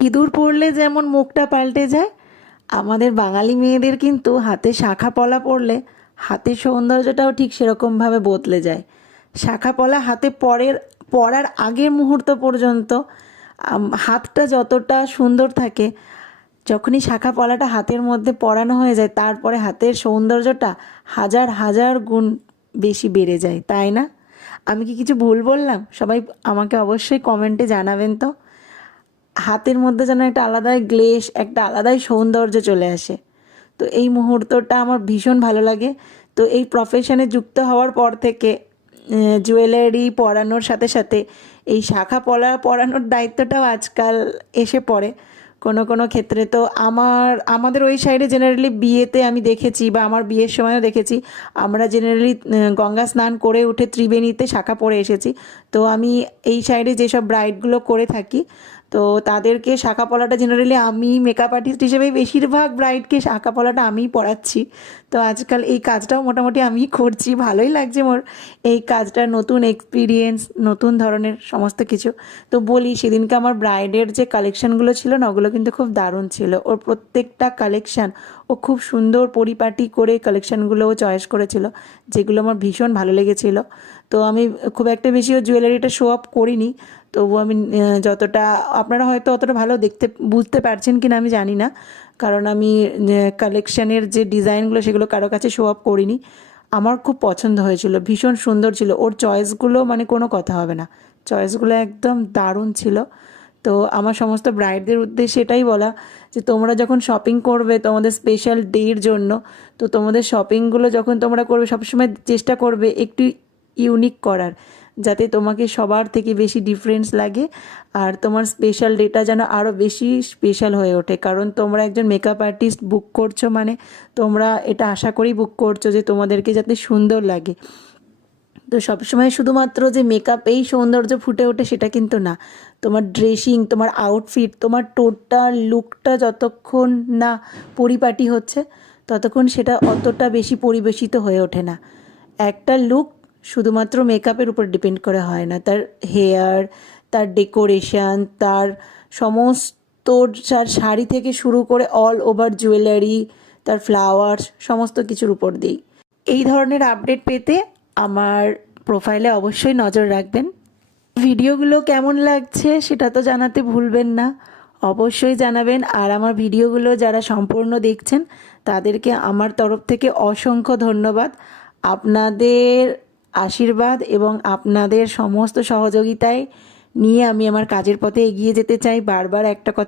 ইঁদুর পড়লে যেমন মুখটা পাল্টে যায়, আমাদের বাঙালি মেয়েদের কিন্তু হাতে শাঁখা পলা পরলে হাতের সৌন্দর্যটাও ঠিক সেরকমভাবে বদলে যায়। শাঁখা পলা হাতে পরার আগের মুহূর্ত পর্যন্ত হাতটা যতটা সুন্দর থাকে, যখনই শাঁখা পলাটা হাতের মধ্যে পরানো হয়ে যায় তারপরে হাতের সৌন্দর্যটা হাজার হাজার গুণ বেশি বেড়ে যায়, তাই না? আমি কি কিছু ভুল বললাম? সবাই আমাকে অবশ্যই কমেন্টে জানাবেন তো। হাতের মধ্যে যেন একটা আলাদাই গ্লেশ, একটা আলাদাই সৌন্দর্য চলে আসে। তো এই মুহূর্তটা আমার ভীষণ ভালো লাগে। তো এই প্রফেশনে যুক্ত হওয়ার পর থেকে জুয়েলারি পরানোর সাথে সাথে এই শাঁখা পরানোর দায়িত্বটাও আজকাল এসে পড়ে কোনো কোনো ক্ষেত্রে। তো আমাদের ওই সাইডে জেনারেলি বিয়েতে আমি দেখেছি, বা আমার বিয়ের সময়ও দেখেছি, আমরা জেনারেলি গঙ্গা স্নান করে উঠে ত্রিবেণীতে শাঁখা পরে এসেছি। তো আমি এই সাইডে যেসব ব্রাইডগুলো করে থাকি, তো তাদেরকে শাঁখা পলাটা জেনারেলি আমি মেকআপ আর্টিস্ট হিসেবে বেশিরভাগ ব্রাইডকে শাঁখা পলাটা আমিই পরাচ্ছি। তো আজকাল এই কাজটাও মোটামুটি আমিই করছি, ভালোই লাগছে মোর এই কাজটা, নতুন এক্সপিরিয়েন্স, নতুন ধরনের সমস্ত কিছু। তো বলি, সেদিনকে আমার ব্রাইডের যে কালেকশানগুলো ছিল না, ওগুলো কিন্তু খুব দারুণ ছিল। ওর প্রত্যেকটা কালেকশান ও খুব সুন্দর পরিপাটি করে কালেকশানগুলোও চয়েস করেছিল, যেগুলো আমার ভীষণ ভালো লেগেছিল। তো আমি খুব একটা বেশিও জুয়েলারিটা শো আপ করিনি, তবু আমি যতটা, আপনারা হয়তো অতটা ভালো বুঝতে পারছেন কি না আমি জানি না, কারণ আমি কালেকশানের যে ডিজাইনগুলো সেগুলো কারো কাছে শো আপ করিনি। আমার খুব পছন্দ হয়েছিল, ভীষণ সুন্দর ছিল ওর চয়েসগুলো, মানে কোনো কথা হবে না, চয়েসগুলো একদম দারুণ ছিল। তো আমার সমস্ত ব্রাইডদের উদ্দেশ্যে এটাই বলা, যে তোমরা যখন শপিং করবে তোমাদের স্পেশাল ডের জন্য, তো তোমাদের শপিংগুলো যখন তোমরা করবে সবসময় চেষ্টা করবে একটু ইউনিক করার, যাতে তোমাকে সবার থেকে বেশি ডিফারেন্স লাগে, আর তোমার স্পেশাল ডেটা যেন আরও বেশি স্পেশাল হয়ে ওঠে। কারণ তোমরা একজন মেকআপ আর্টিস্ট বুক করছো, মানে তোমরা এটা আশা করেই বুক করছো যে তোমাদেরকে যাতে সুন্দর লাগে। তো সবসময় শুধুমাত্র যে মেকআপেই সৌন্দর্য ফুটে ওঠে সেটা কিন্তু না, তোমার ড্রেসিং, তোমার আউটফিট, তোমার টোটাল লুকটা যতক্ষণ না পরিপাটি হচ্ছে ততক্ষণ সেটা অতটা বেশি পরিবেশিত হয়ে ওঠে না। একটা লুক শুধুমাত্র মেকআপের উপর ডিপেন্ড করে হয় না, তার হেয়ার, তার ডেকোরেশন, তার সমস্ত, তার শাড়ি থেকে শুরু করে অল ওভার জুয়েলারি, তার ফ্লাওয়ার্স, সমস্ত কিছুর উপর দিই। এই ধরনের আপডেট পেতে আমার প্রোফাইলে অবশ্যই নজর রাখবেন। ভিডিওগুলো কেমন লাগছে সেটা তো জানাতে ভুলবেন না, অবশ্যই জানাবেন। আর আমার ভিডিওগুলো যারা সম্পূর্ণ দেখছেন তাদেরকে আমার তরফ থেকে অসংখ্য ধন্যবাদ। আপনাদের আশীর্বাদ এবং আপনাদের সমস্ত সহযোগিতায় নিয়ে আমি আমার কাজের পথে এগিয়ে যেতে চাই। বারবার একটা কথা